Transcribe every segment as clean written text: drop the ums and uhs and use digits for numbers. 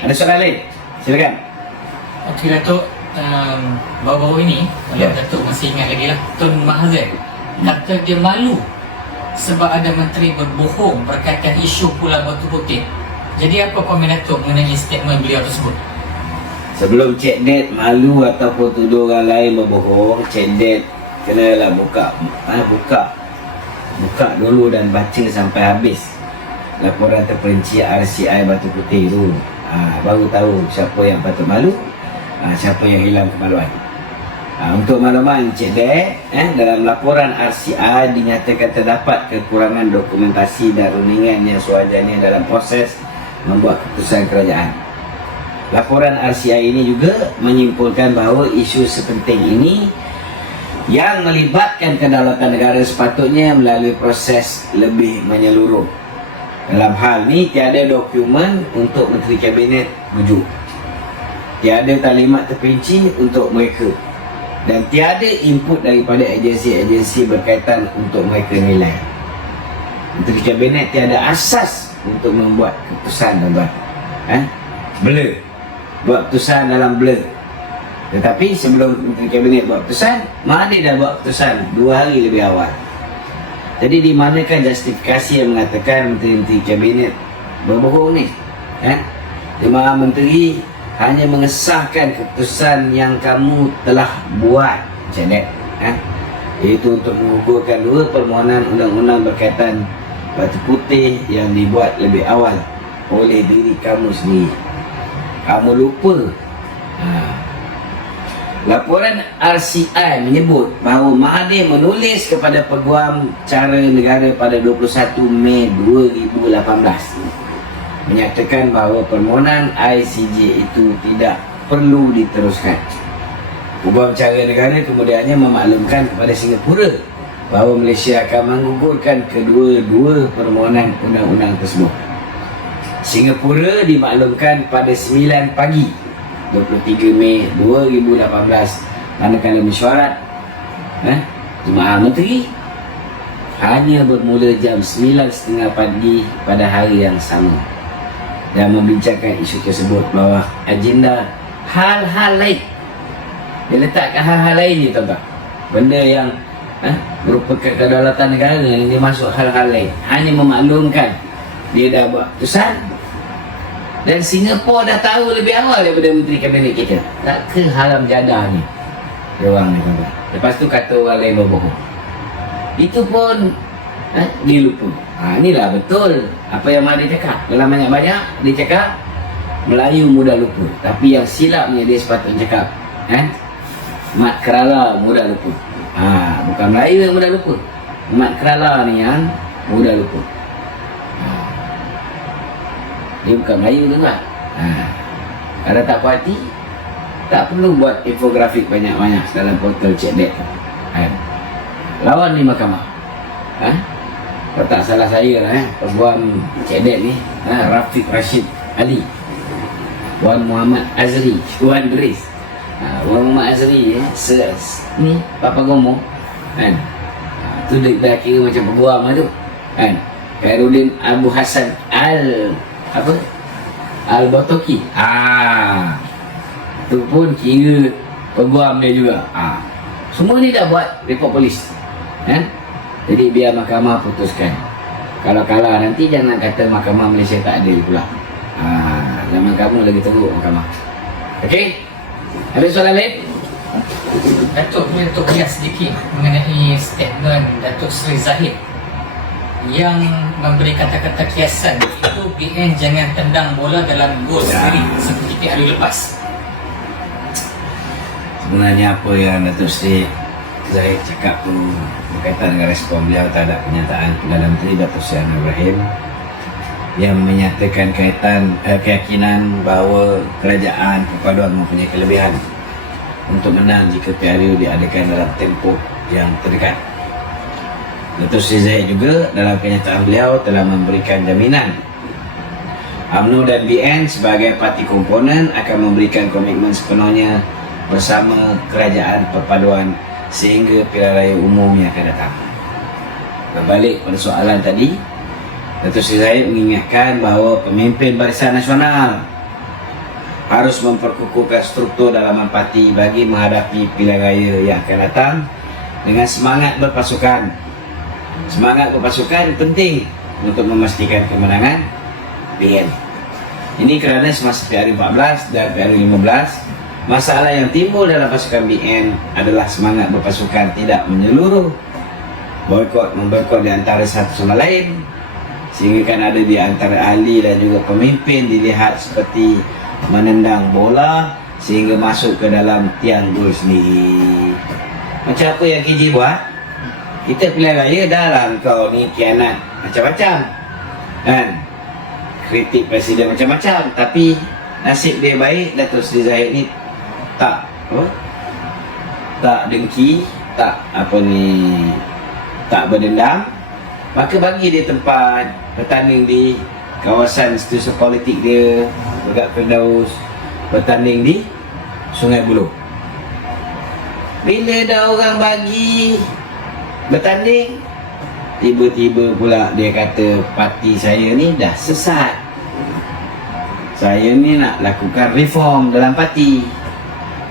Ada soalan lain? Silakan. Okey Datuk, baru-baru ini kalau Datuk masih ingat lagi lah, Tun Mahathir kata dia malu sebab ada menteri berbohong berkaitan isu Pulau Batu Putih. Jadi apa komen Datuk mengenai statement beliau tersebut? Sebelum Cik Dad malu ataupun tuduh orang lain berbohong, Cik Dad kenalah buka dulu dan baca sampai habis laporan terperinci RCI Batu Putih tu. Baru tahu siapa yang patut malu, siapa yang hilang kemaluan. Untuk makluman Cik Dad, dalam laporan RCI dinyatakan terdapat kekurangan dokumentasi dan rundingan yang sewajarnya dalam proses membuat keputusan kerajaan. Laporan RCI ini juga menyimpulkan bahawa isu sepenting ini yang melibatkan kedaulatan negara sepatutnya melalui proses lebih menyeluruh. Dalam hal ini tiada dokumen untuk Menteri Kabinet rujuk, tiada talimat terperinci untuk mereka, dan tiada input daripada agensi-agensi berkaitan untuk mereka nilai. Menteri Kabinet tiada asas untuk membuat keputusan, tuan-tuan. Blur, buat keputusan dalam blur. Tetapi sebelum Menteri Kabinet buat keputusan, Mahathir dah buat keputusan 2 hari lebih awal. Jadi di manakah justifikasi yang mengatakan Menteri-Menteri Kabinet berbohong ni? Lima menteri hanya mengesahkan keputusan yang kamu telah buat, Cik Dad, iaitu untuk menggugurkan 2 permohonan undang-undang berkaitan Batu Putih yang dibuat lebih awal oleh diri kamu sendiri. Kamu lupa. Laporan RCI menyebut bahawa Mahathir menulis kepada Peguam Cara Negara pada 21 Mei 2018 menyatakan bahawa permohonan ICJ itu tidak perlu diteruskan. Peguam Cara Negara kemudiannya memaklumkan kepada Singapura bahawa Malaysia akan menggugurkan kedua-dua permohonan undang-undang tersebut. Singapura dimaklumkan pada 9 pagi 23 Mei 2018 manakala mesyuarat Jemaah Menteri hanya bermula jam 9.30 pagi pada hari yang sama, dan membincangkan isu tersebut bawah agenda hal-hal lain. Dia letakkan hal-hal lain ni, tuan-tuan. Benda yang merupakan kedaulatan negara ni, dia masuk hal-hal lain. Hanya memaklumkan dia dah buat keputusan, dan Singapura dah tahu lebih awal daripada Menteri Kabinet kita. Tak ke haram jadah ni dia orang ni, tuan-tuan. Lepas tu kata orang lain berbohong. Itu pun dia lupa. Inilah betul apa yang Mahathir cakap. Dalam banyak-banyak dia cakap Melayu mudah lupa, tapi yang silapnya dia sepatutnya cakap Mat Kerala mudah lupa. Bukan Melayu yang mudah lupa, Mat Kerala ni yang mudah lupa. Dia bukan Melayu tu kan. Kalau tak puas hati, tak perlu buat infografik banyak-banyak dalam portal Cik Dad. Lawan ni mahkamah. Kalau tak salah saya lah, Peguam Cik Dad ni, Rafiq Rashid Ali, Wan Muhammad Azri, Wan Dris, Wan Muhammad Azri ni Papa Gomo tu dah kira macam peguam lah tu Khairuddin Abu Hassan Al-Batoki, tu pun kira peguam dia juga. Semua ni dah buat report polis. Jadi biar mahkamah putuskan. Kalau kalah nanti jangan kata mahkamah Malaysia tak adil pula. Zaman kamu lagi teruk mahkamah. Okey? Ada soalan lain? Datuk rias sedikit mengenai statement Datuk Seri Zahid yang memberi kata-kata kiasan, itu BN jangan tendang bola dalam gol sendiri seperti hari lepas. Sebenarnya apa yang Datuk Seri Zahid cakap tu berkaitan dengan respon beliau terhadap kenyataan Perdana Menteri Datuk Seri Anwar Ibrahim yang menyatakan keyakinan bahawa kerajaan perpaduan mempunyai kelebihan untuk menang jika PRU diadakan dalam tempoh yang terdekat. Datuk Seri Zahid juga dalam kenyataan beliau telah memberikan jaminan UMNO dan BN sebagai parti komponen akan memberikan komitmen sepenuhnya bersama kerajaan perpaduan sehingga pilihan raya umum yang akan datang. Berbalik pada soalan tadi, Datuk Seri Zahid mengingatkan bahawa pemimpin Barisan Nasional harus memperkukuhkan struktur dalaman parti bagi menghadapi pilihan raya yang akan datang dengan semangat berpasukan. Semangat berpasukan penting untuk memastikan kemenangan BN. Ini kerana semasa PRU14 dan PRU15, masalah yang timbul dalam pasukan BN adalah semangat berpasukan tidak menyeluruh, memboikot di antara satu sama lain, sehingga kan ada di antara ahli dan juga pemimpin dilihat seperti menendang bola sehingga masuk ke dalam tiang gol sendiri. Macam apa yang KJ buat? Kita pilihan raya dah lah kau ni kianat macam-macam kan, kritik presiden macam-macam, tapi nasib dia baik, Dato' Seri Zahid ni tak dengki, tak berdendam, maka bagi dia tempat bertanding di kawasan institusi politik dia dekat Firdaus, bertanding di Sungai Buloh. Bila dah orang bagi bertanding, tiba-tiba pula dia kata parti saya ni dah sesat, saya ni nak lakukan reform dalam parti.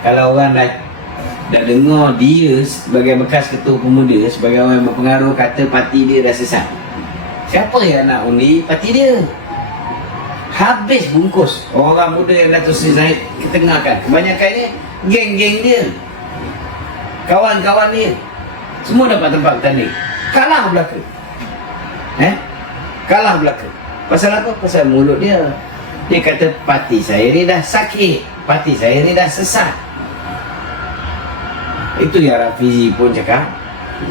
Kalau orang dah dengar dia sebagai bekas ketua pemuda, sebagai orang yang berpengaruh, kata parti dia dah sesat, siapa yang nak undi parti dia? Habis bungkus orang muda yang Dato' Seri Zahid ketengahkan. Kebanyakannya geng-geng dia, kawan-kawan dia, semua dapat tempat bertanding. Kalah belaka. Kalah belaka. Pasal apa? Pasal mulut dia. Dia kata parti saya ni dah sakit, parti saya ni dah sesat. Itu yang Rafizi pun cakap.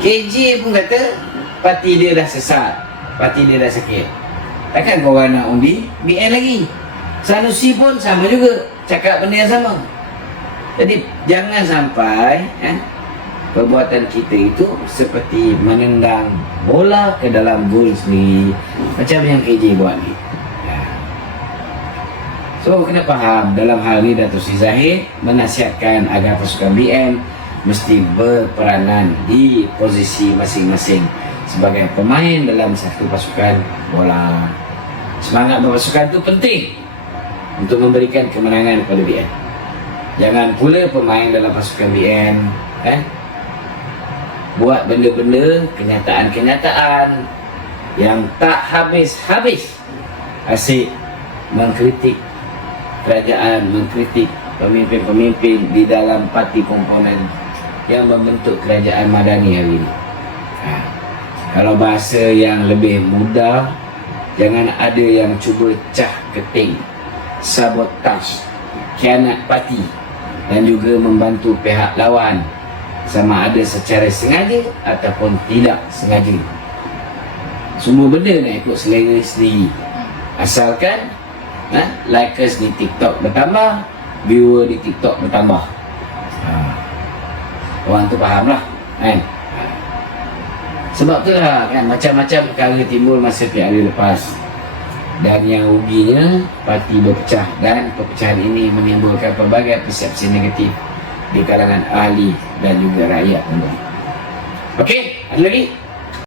KJ pun kata parti dia dah sesat, parti dia dah sakit. Takkan korang nak undi BN lagi? Sanusi pun sama juga, cakap benda yang sama. Jadi jangan sampai perbuatan kita itu seperti menendang bola ke dalam gol sendiri, macam yang KJ buat ni. So kena faham, dalam hal ni Dato' Seri Zahid menasihatkan agar pasukan BN mesti berperanan di posisi masing-masing sebagai pemain dalam satu pasukan bola. Semangat berpasukan itu penting untuk memberikan kemenangan kepada BN. Jangan pula pemain dalam pasukan BN buat benda-benda, kenyataan-kenyataan yang tak habis-habis, asyik mengkritik kerajaan, mengkritik pemimpin-pemimpin di dalam parti komponen yang membentuk kerajaan Madani hari ini. Kalau bahasa yang lebih mudah, jangan ada yang cuba cah keting, sabotaj, khianat parti dan juga membantu pihak lawan, sama ada secara sengaja ataupun tidak sengaja. Semua benda nak ikut selera sendiri, asalkan likers di TikTok bertambah, viewer di TikTok bertambah. Orang tu faham lah kan. Sebab tu lah kan, macam-macam perkara timbul masa PRU lepas, dan yang ruginya parti berpecah, dan perpecahan ini menimbulkan pelbagai persepsi negatif di kalangan ahli dan juga rakyat. Okey, ada lagi?